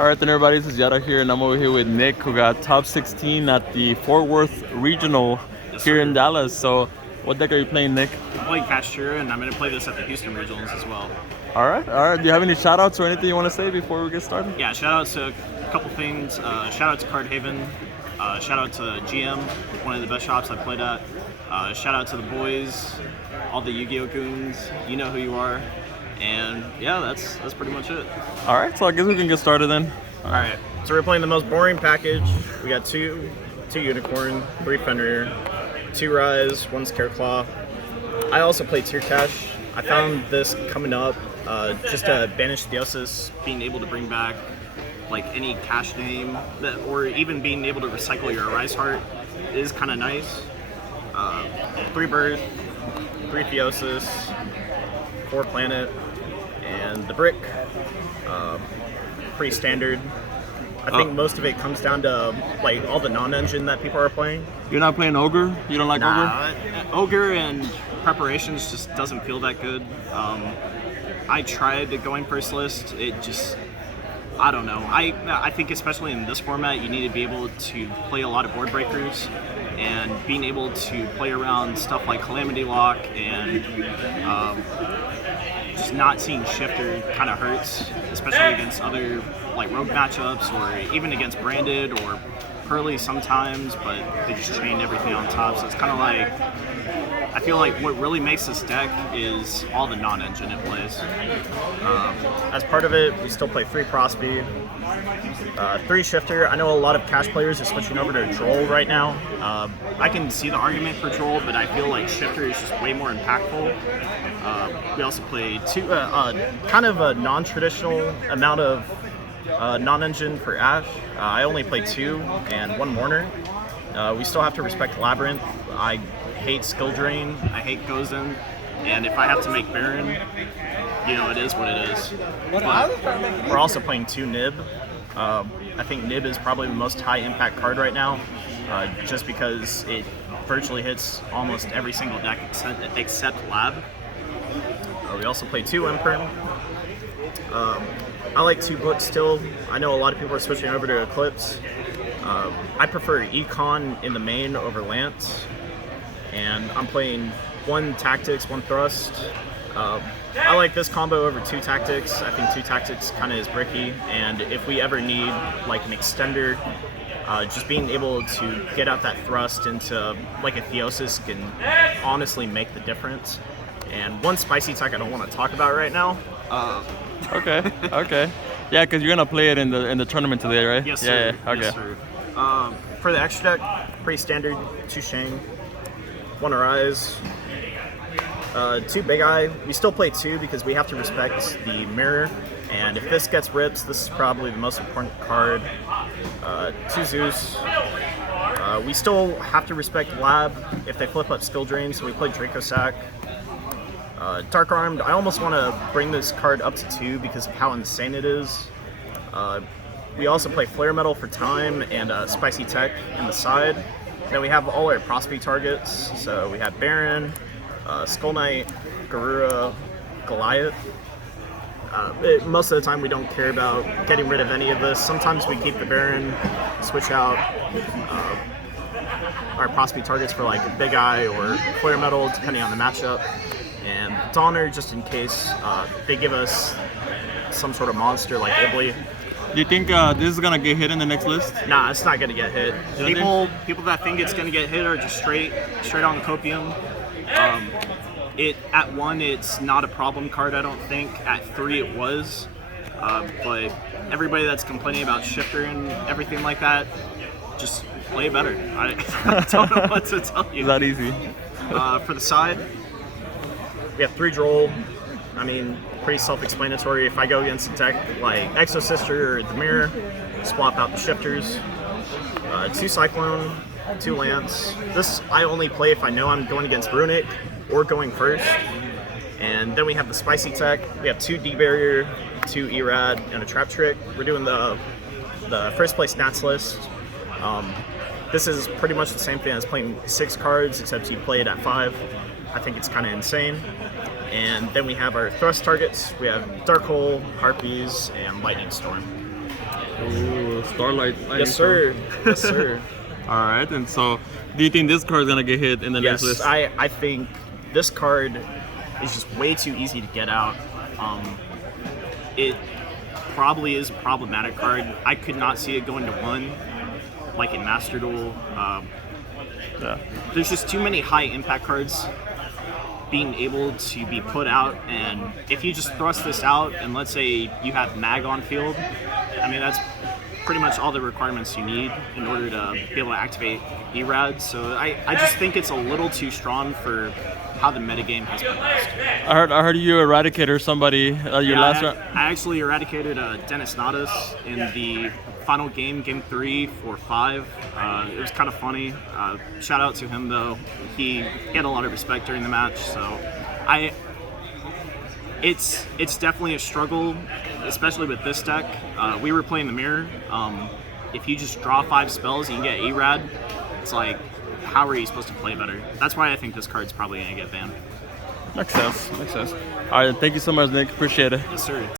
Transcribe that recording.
All right, then everybody, this is Yada here, and I'm over here with Nick, who got top 16 at the Fort Worth Regional here in Dallas. So, what deck are you playing, Nick? I'm playing Kashtira, and I'm going to play this at the Houston Regionals as well. All right. Do you have any shout-outs or anything you want to say before we get started? Yeah, shout-outs to a couple things. Shout-out to Card Haven. Shout-out to GM, one of the best shops I've played at. Shout-out to the boys, all the Yu-Gi-Oh! Goons. You know who you are. And yeah, that's pretty much it. All right, so I guess we can get started then. All right, so we're playing the most boring package. We got two Unicorn, 3 Fenrir, 2 Rise, 1 Scareclaw. I also play Tier Cash. I found this coming up just to banish Theosis, being able to bring back like any cash name, or even being able to recycle your Rise Heart is kind of nice. 3 Birth, 3 Theosis, 4 Planet, and the Brick. Pretty standard. I think most of it comes down to like all the non-engine that people are playing. You're not playing Ogre? You don't like Ogre? Ogre and Preparations just doesn't feel that good. I tried going first list. It just, I don't know. I think especially in this format, you need to be able to play a lot of board breakers, and being able to play around stuff like Calamity Lock and just not seeing Shifter kind of hurts, especially against other like rogue matchups, or even against Branded or Pearly sometimes, but they just chain everything on top. So it's kind of like, I feel like what really makes this deck is all the non-engine it plays. As part of it, we still play 3 Prosby, 3 Shifter. I know a lot of cash players are switching over to Droll right now. I can see the argument for Droll, but I feel like Shifter is just way more impactful. We also play 2, kind of a non-traditional amount of non-engine for Ash. I only play 2 and 1 Mourner. We still have to respect Labyrinth. I hate Skill Drain, I hate Gozen, and if I have to make Baron, you know, it is what it is. But we're also playing 2 Nib. I think Nib is probably the most high impact card right now, just because it virtually hits almost every single deck except Lab. We also play 2 Imperm. I like 2 books still. I know a lot of people are switching over to Eclipse. I prefer Econ in the main over Lance, and I'm playing 1 Tactics, 1 Thrust. I like this combo over 2 Tactics. I think 2 Tactics kind of is bricky, and if we ever need like an extender, just being able to get out that Thrust into like a Theosis can honestly make the difference. And 1 spicy tech I don't want to talk about right now. Okay. Yeah, because you're gonna play it in the tournament today, right? Yes, sir. Yeah. Okay. Yes, sir. For the extra deck, pretty standard. 2 Shang, 1 Arise, 2 Big Eye. We still play 2 because we have to respect the mirror. And if this gets rips, this is probably the most important card. 2 Zeus. We still have to respect Lab if they flip up Skill Drain, so we play Draco Sack. Dark Armed, I almost want to bring this card up to 2 because of how insane it is. We also play Flare Metal for time and Spicy Tech in the side. Then we have all our Prosby targets, so we have Baron, Skull Knight, Garura, Goliath. Most of the time we don't care about getting rid of any of this. Sometimes we keep the Baron, switch out our Prosby targets for like Big Eye or Flare Metal, depending on the matchup. And Donner, just in case they give us some sort of monster like Ibly. Do you think this is gonna get hit in the next list? Nah, it's not gonna get hit. People that think it's gonna get hit are just straight on Copium. At 1, it's not a problem card, I don't think. At 3, it was. But everybody that's complaining about Shifter and everything like that, just play better. I don't know what to tell you. Is that easy? For the side, we have 3 Droll. I mean, pretty self-explanatory. If I go against a deck like Exo-Sister or the Mirror, swap out the Shifters. 2 Cyclone, 2 Lance. This I only play if I know I'm going against Runic or going first. And then we have the Spicy Tech. We have 2 D-Barrier, 2 Erad, and a Trap Trick. We're doing the first place Nats list. This is pretty much the same thing as playing 6 cards, except you play it at 5. I think it's kind of insane. And then we have our thrust targets. We have Dark Hole, Harpies, and Lightning Storm. Ooh, Starlight. Yes, sir. Yes, sir. All right, and so do you think this card is gonna get hit in the next Yes, list? I think this card is just way too easy to get out. It probably is a problematic card. I could not see it going to 1, like in Master Duel. Yeah. There's just too many high impact cards being able to be put out, and if you just thrust this out and let's say you have mag on field, I mean that's pretty much all the requirements you need in order to be able to activate ERAD. So I just think it's a little too strong for how the metagame has progressed. I heard you eradicated somebody your last round. I actually eradicated Dennis Nadas in the final game, game 3 for 5. It was kind of funny. Shout out to him though. He had a lot of respect during the match. So it's definitely a struggle, especially with this deck. We were playing the mirror. If you just draw 5 spells, you can get ERAD. It's like, how are you supposed to play better? That's why I think this card's probably gonna get banned. Makes sense. Makes sense. All right, thank you so much, Nick. Appreciate it. Yes, sir.